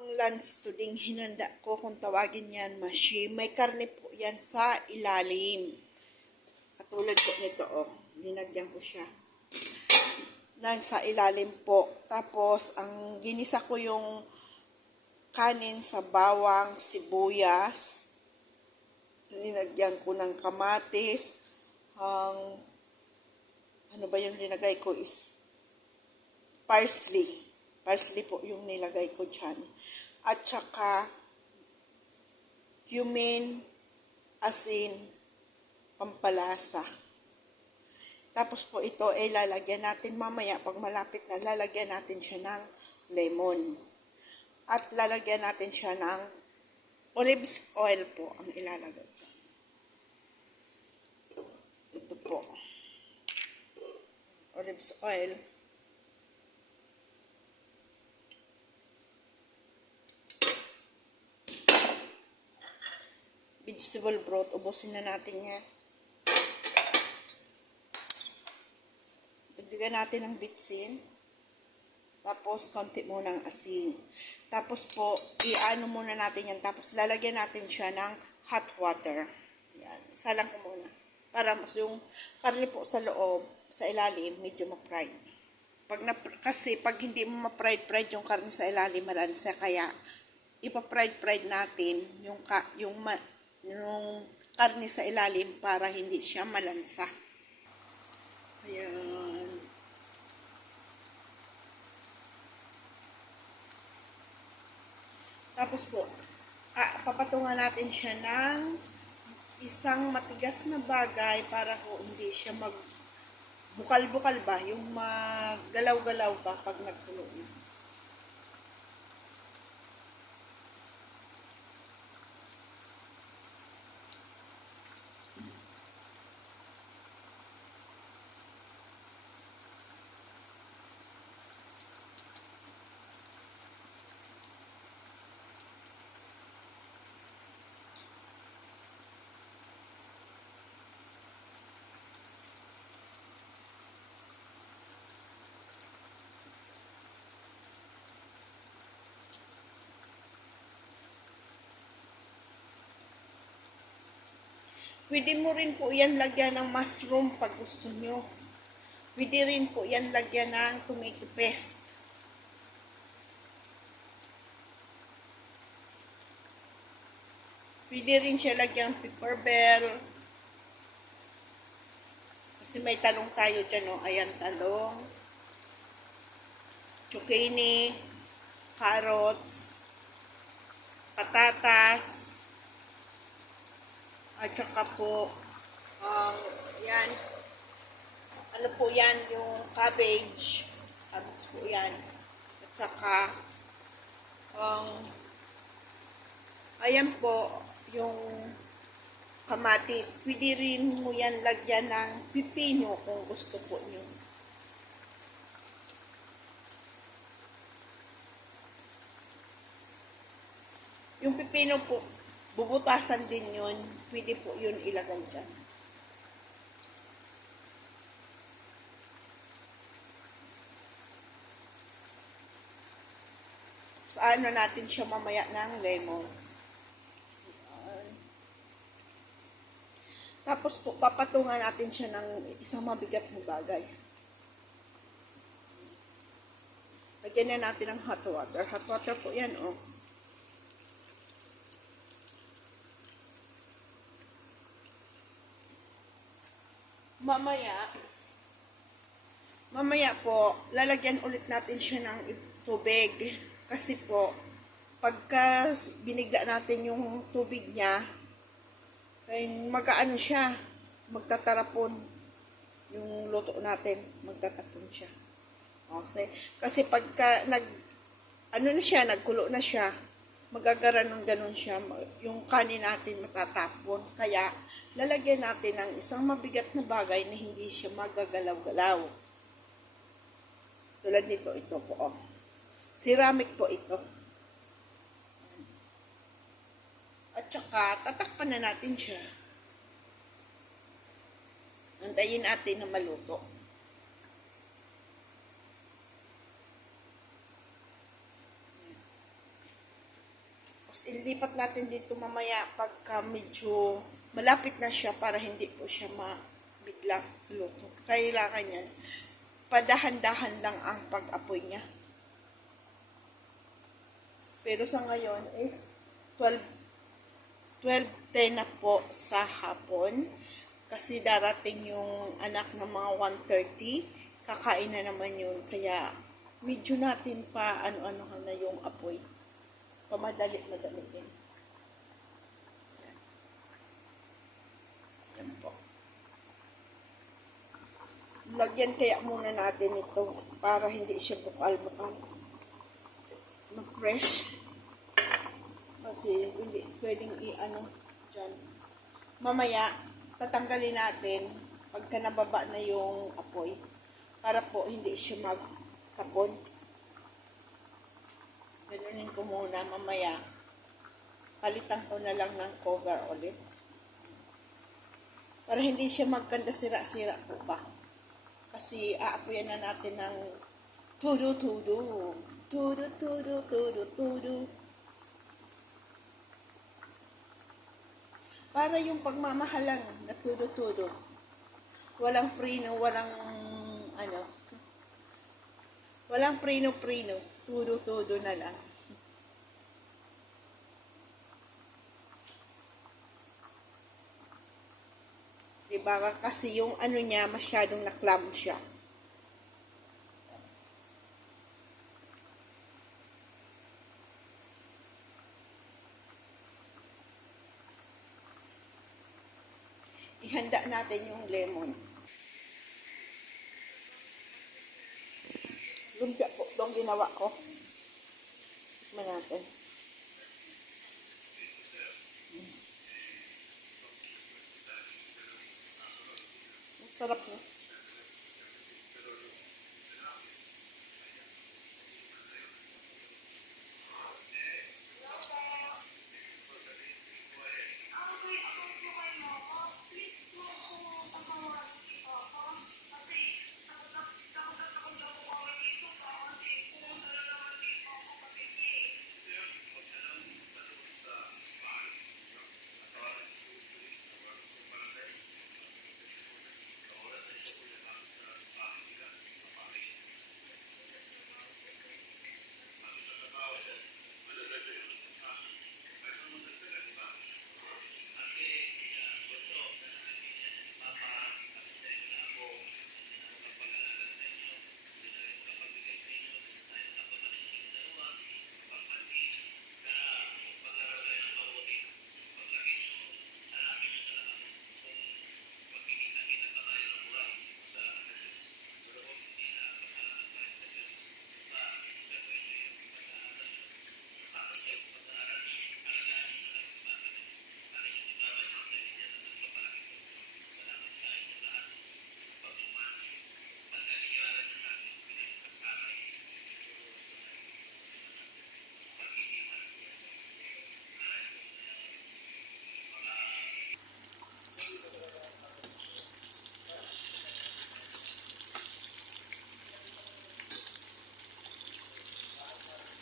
pang lunch tuding hinanda ko kung tawagin yan mashi. May karne po yan sa ilalim. Katulad po nito, oh. Linagyan ko siya. Sa ilalim po. Tapos, ang ginisa ko yung kanin sa bawang, sibuyas. Linagyan ko ng kamatis. Ano ba yung linagay ko is parsley. Parsley po yung nilagay ko dyan. At saka, cumin, asin, pampalasa. Tapos po ito ay lalagyan natin mamaya. Pag malapit na, lalagyan natin siya ng lemon. At lalagyan natin siya ng olive oil po ang ilalagay. Ito po. Olive oil. Vegetable broth, ubusin na natin yan. Dagdagan natin ng bitsin. Tapos, konti muna ng asin. Tapos po, i-ano muna natin yan. Tapos, lalagyan natin siya ng hot water. Yan. Salang ko muna. Para mas yung karne po sa loob, sa ilalim, medyo ma-fried. Kasi, pag hindi mo ma-fried yung karne sa ilalim, malansa. Kaya, ipa-fried natin yung karne sa ilalim para hindi siya malansa. Ayan. Tapos po, papatungan natin siya ng isang matigas na bagay para po hindi siya magbukal-bukal ba, yung maggalaw-galaw ba pag nagtulo na. Pwede mo rin po yan lagyan ng mushroom pag gusto nyo. Pwede rin po yan lagyan ng tomato paste. Pwede rin siya lagyan ng pepper bell. Kasi may talong tayo dyan, oh. Ayan, talong. Zucchini, carrots, patatas, at saka po, yan, ano po yan, yung cabbage po yan, at saka, ayan po, yung kamatis, pwede rin mo yan lagyan ng pipino kung gusto po nyo. Yung pipino po, bubutasan din yun. Pwede po yun ilagay dyan. Saan na natin siya mamaya ng lemon. Tapos po, papatungan natin siya ng isang mabigat na bagay. Lagyan na natin ng hot water. Hot water po yan, oh. Mamaya po, lalagyan ulit natin siya ng tubig. Kasi po, pagka binigla natin yung tubig niya, ay mag-aano siya, magtatarapon. Yung luto natin, magtatapon siya. Kasi pagka nagkulo na siya, magagara ng ganun siya, yung kanin natin matatapon. Kaya, lalagyan natin ng isang mabigat na bagay na hindi siya magagalaw-galaw. Tulad nito, ito po, oh. Ceramic po ito. At saka, tatakpan na natin siya. Antayin natin na maluto. Tapos ilipat natin dito mamaya pagka medyo malapit na siya para hindi po siya mabiglang luto. Kailangan yan. Padahan-dahan lang ang pag-apoy niya. Pero sa ngayon is 12:10 na po sa hapon. Kasi darating yung anak ng mga 1:30. Kakain na naman yun. Kaya medyo natin pa ano-ano na yung apoy. Pamadali-madali din. Yan. Yan po. Lagyan kaya muna natin ito para hindi siya bukal-bukal. Mag-press. Kasi hindi pwedeng i-ano dyan. Mamaya, tatanggalin natin pagka nababa na yung apoy para po hindi siya magtapon. Ganunin ko muna mamaya. Palitan ko na lang ng cover ulit. Para hindi siya magkanda sira-sira po ba. Kasi aapoyan na natin ng tudu-tudu. Tudu-tudu-tudu-tudu. Para yung pagmamahalan na tudu-tudu. Walang prino, walang ano. Walang prino-prino. Tudu-tudu na lang. Diba? Kasi yung ano niya, masyadong naklam siya. Ihanda natin yung lemon. Lumpia po itong ginawa ko. Tikman natin. Sarap na.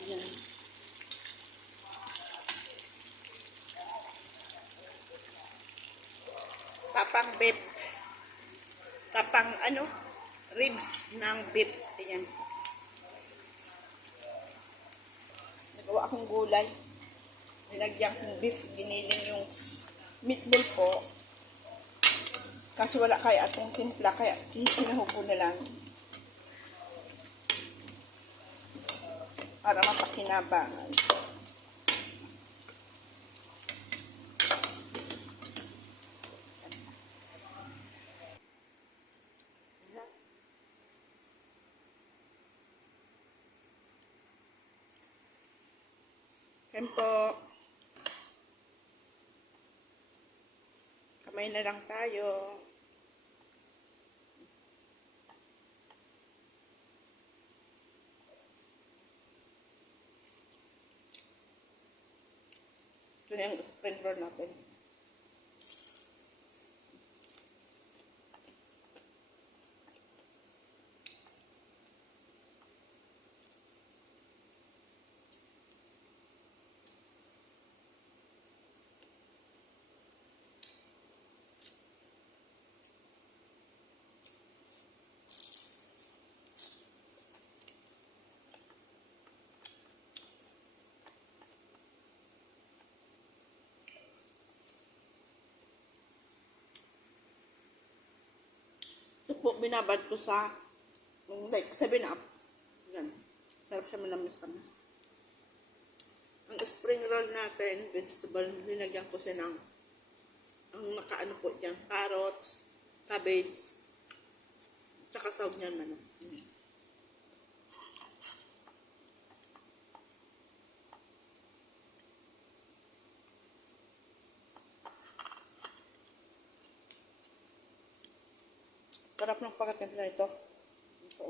Yan. Tapang beef. Tapang ano? Ribs ng beef. Ayan. Nagawa akong gulay. Nilagyan kong beef. Giniling yung meatball po. Kasi wala kaya atong timpla. Kaya isinahog ko na lang. Para mapakinabangan. Tempo. Kamay na lang tayo. Ito na yung spring roll natin. binabad ko sa like 7-Up. Yan. Sarap siya, manamis kami. Ang spring roll natin, vegetable, linagyan ko siya ng ang nakaano po dyan, carrots, cabbage, tsaka sahog niyan manok. Sarap ng pagkatimpla ito. Ito.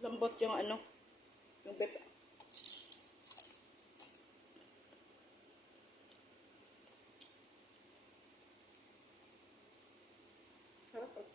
Lambot yung ano, yung beef. Sarap.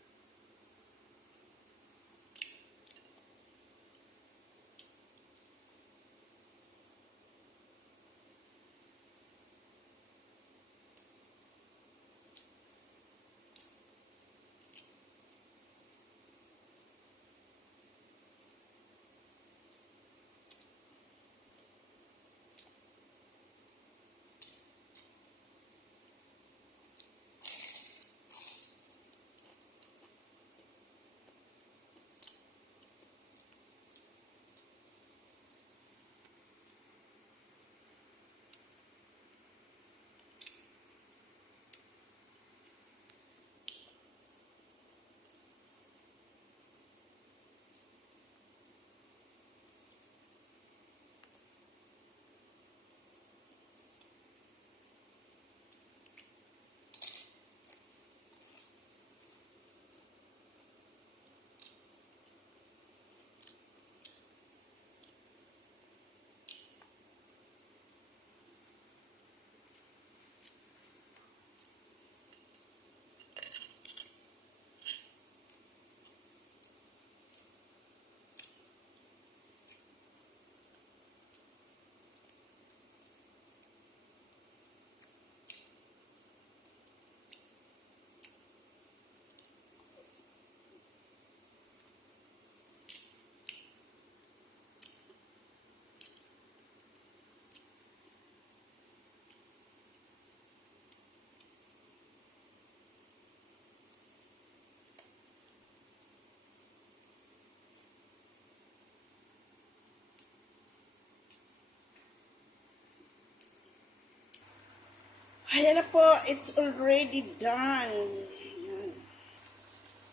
Ayan na po, it's already done. Ayan.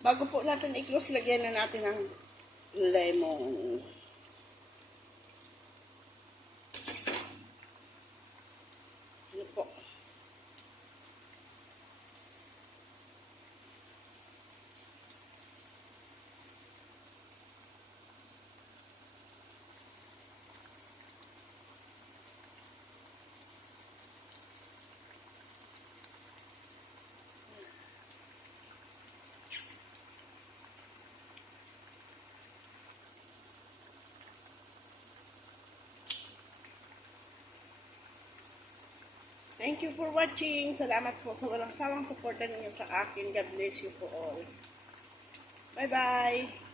Bago po natin i-close, lagyan na natin ng lemon. Ano po? Thank you for watching. Salamat po sa walang sawang suporta ninyo sa akin. God bless you po all. Bye-bye.